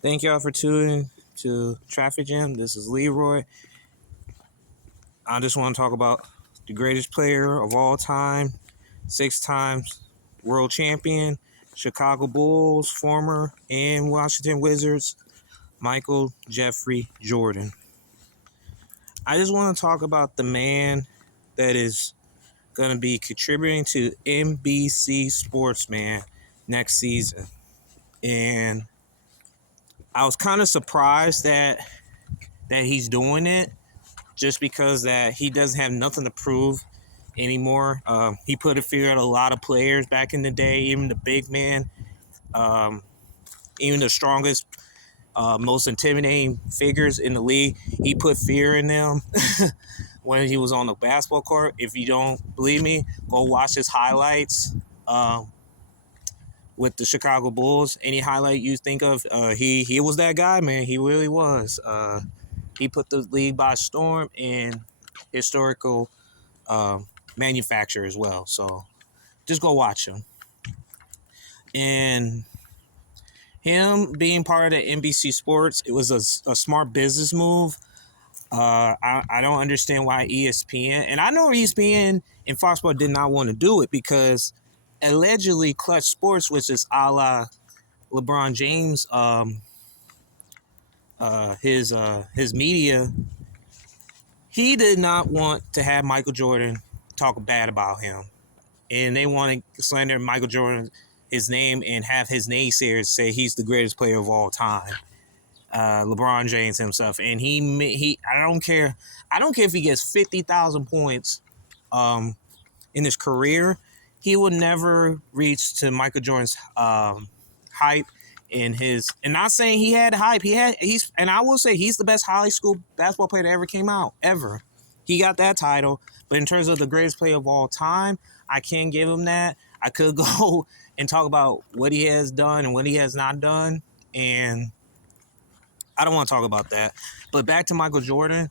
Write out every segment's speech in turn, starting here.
Thank y'all for tuning to Traffic Jam. This is Leroy. I just want to talk about the greatest player of all time, 6 times world champion, Chicago Bulls, former, and Washington Wizards, Michael Jeffrey Jordan. I just want to talk about the man that is going to be contributing to NBC Sports, man, next season. And I was kind of surprised that he's doing it just because that he doesn't have nothing to prove anymore. He put a fear at a lot of players back in the day, even the big man, um, even the strongest, most intimidating figures in the league. He put fear in them when he was on the basketball court. If you don't believe me, go watch his highlights with the Chicago Bulls. Any highlight you think of, he was that guy, man. He really was. He put the league by storm and historical manufacturer as well. So just go watch him. And him being part of the NBC Sports, it was a smart business move. I don't understand why ESPN, and I know ESPN and Fox Sports did not want to do it because allegedly Clutch Sports, which is a la LeBron James, his media, he did not want to have Michael Jordan talk bad about him. And they want to slander Michael Jordan, his name, and have his naysayers say he's the greatest player of all time, LeBron James himself. And I don't care if he gets 50,000 points, in his career, he would never reach to Michael Jordan's hype in his. And not saying he had hype, and I will say he's the best high school basketball player that ever came out ever. He got that title, but in terms of the greatest player of all time, I can't give him that. I could go and talk about what he has done and what he has not done, and I don't want to talk about that. But back to Michael Jordan.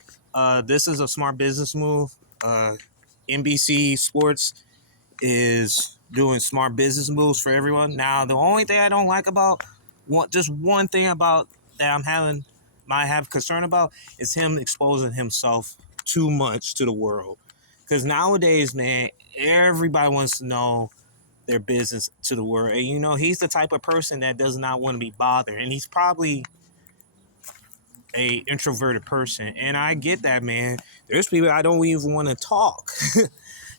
This is a smart business move. NBC Sports is doing smart business moves for everyone. Now, the only thing I don't like about one thing about that might have concern about is him exposing himself too much to the world. Because nowadays, man, everybody wants to know their business to the world. And, he's the type of person that does not want to be bothered. And he's probably a introverted person. And I get that, man. There's people I don't even want to talk.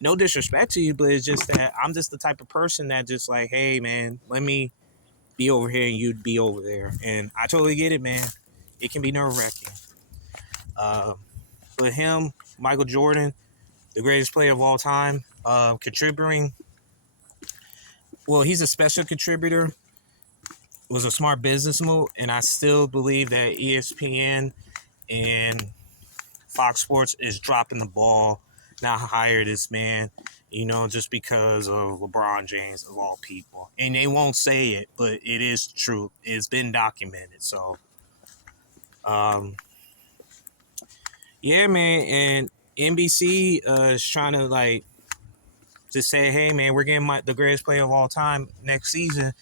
No disrespect to you, but it's just that I'm just the type of person that just like, hey, man, let me be over here and you'd be over there. And I totally get it, man. It can be nerve-wracking. But him, Michael Jordan, the greatest player of all time, contributing. Well, he's a special contributor. It was a smart business move, and I still believe that ESPN and Fox Sports is dropping the ball, not hire this man, just because of LeBron James of all people. And they won't say it, but it is true. It's been documented. So, yeah, man. And NBC is trying to just say, hey, man, we're getting the greatest player of all time next season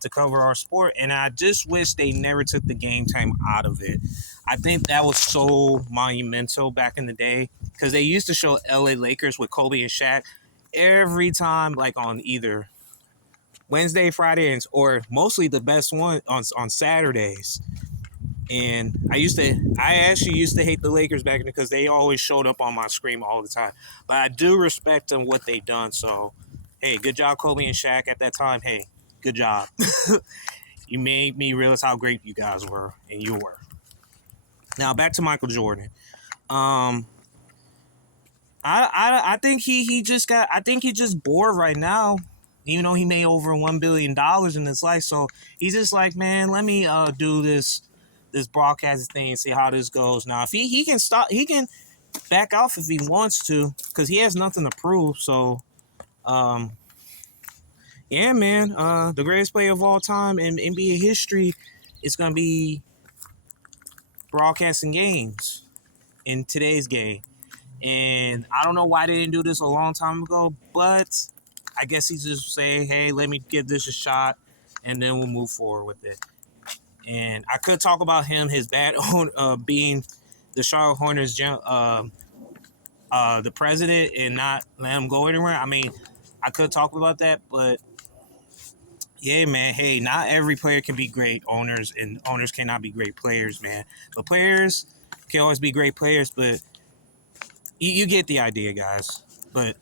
to cover our sport. And I just wish they never took the game time out of it. I think that was so monumental back in the day because they used to show LA Lakers with Kobe and Shaq every time, like on either Wednesday, Friday, or mostly the best one on Saturdays. And I actually used to hate the Lakers back then because they always showed up on my screen all the time. But I do respect them what they done. So, hey, good job, Kobe and Shaq at that time. Hey, good job. You made me realize how great you guys were, and you were. Now back to Michael Jordan. I think he just bored right now. He made over $1 billion in his life, so he's just like, man, let me do this broadcasting thing and see how this goes. Now, if he can stop, he can back off if he wants to, because he has nothing to prove. So, yeah, man, the greatest player of all time in NBA history is gonna be broadcasting games in today's game. And I don't know why they didn't do this a long time ago, but I guess he's just saying, hey, let me give this a shot, and then we'll move forward with it. And I could talk about him, his bad being the Charlotte Hornets the president and not let him go anywhere. I mean, I could talk about that, but yeah, man. Hey, not every player can be great owners, and owners cannot be great players, man. But players can always be great players, but you get the idea, guys. But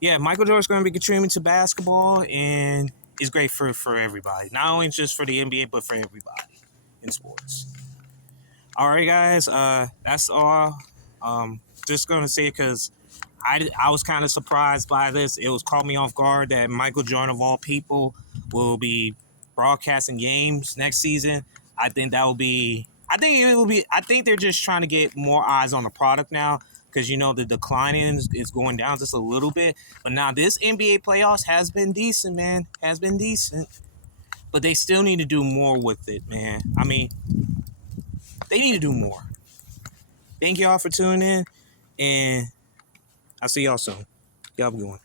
yeah, Michael Jordan's going to be contributing to basketball, and it's great for everybody. Not only just for the NBA, but for everybody in sports. All right, guys. That's all. Just going to say it because I was kind of surprised by this. It was caught me off guard that Michael Jordan, of all people, will be broadcasting games next season. I think that will be. I think it will be. I think they're just trying to get more eyes on the product now because the decline is going down just a little bit. But now this NBA playoffs has been decent, man. Has been decent, but they still need to do more with it, man. I mean, they need to do more. Thank y'all for tuning in, and I'll see y'all soon. Y'all have a good one.